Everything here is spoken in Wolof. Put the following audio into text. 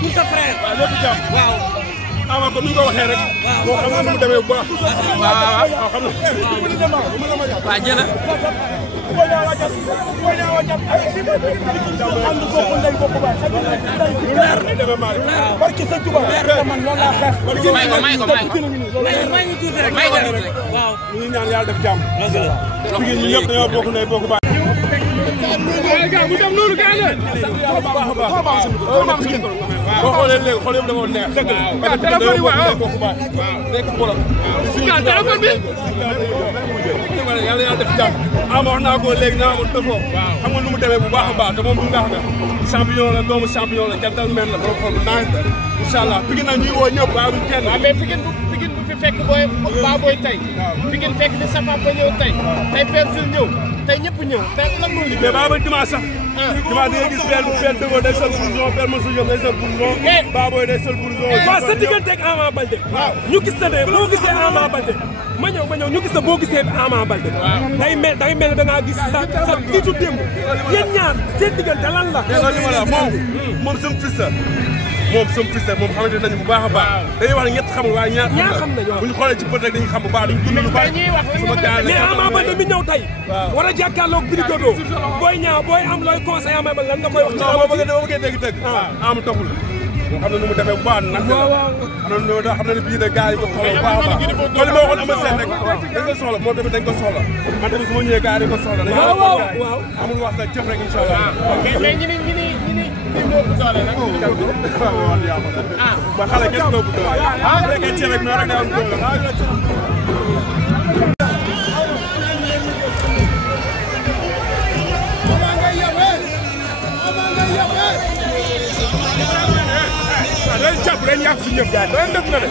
pour sa frère. waaw lépp jàmm. waaw. Ama comme ni nga ko waxee rek. waaw boo xam ne nu mu demee bu baax. waaw xam na. waaw jëla. barke Sëñ Tuba. man loolu laa xeex. may ko may ñu tuuti rek. may ko tuuti rek. waaw. ñu ngi ñaan yàlla def jàmm. jigéen ñi ñëpp dañoo bokk ndey bokk baay. mu dem noonu gars yi. boo xoolee léegi xool yëpp dafa neex. dëgg la téléphone yi waaw nekk borom. téléphone bi. yàlla yàlla def jàmm. Ama wax naa ko léegi naa ko defoo. xam nga nu mu demee bu baax a baax te moom bu baax nga. champion la doomu champion la jantal men la borom xol bu naan la. incha allah Pikine nag ñuy woo ñëpp waaye buñ kenn. waaw mais Pikine bu fi fekk booy Baboy tey. Pikine fekk fi sa papa ñëw tey. tey Père Jules ñëw. tey ñëpp ñëw tey lan moo liggéey. mais Baboy dimanche sax. dimanche di nga gis Père Dëggo day sol blouson Père Moussa Diop day sol blouson. Baboy day sol blouson. waaw sa diggante ak Ama Baldé. ñu gis na ne boo gisee Ama Baldé. ma ñëw ñu gis na boo gisee Ama Baldé. day mel da ngaa gis sa nitu démb. yéen ñaar seen diggante lan la. moom sama fils la. moom sama fils la moom xamante nañu bu baax a baax. dañuy wax ne ñett xamul waaye ñaar xam nañu bu ñu xoolee ci bët rek dañuy xam bu baax dañu dund lu baax. mais Ama Baldé mi ñëw tey. war a jàkkaarloog Gris Bordeaux. booy ñaaw booy am looy conseil Ama Baldé lan nga koy wax. non boo bëggee dégg-dëgg. Ama toppul moo xam ne nu mu demee bu baax nag. xam na ne bii de gars yi ko soxla bu baax a baax. kon li ma waxoon ama seen rek dañ ko soxla moom tamit dañ ko soxla man tamit su ma ñëwee gars yi dañ ko soxla. waaw amul wax nag jëf rek incha allah. mais ñi kii moo ëpp doole nag. ba xale kenn moo ëpp doole. bu fekkee ceeb rek noonu rek day am doole. dañ jàpp dañ yàq si ñëpp dañ def na de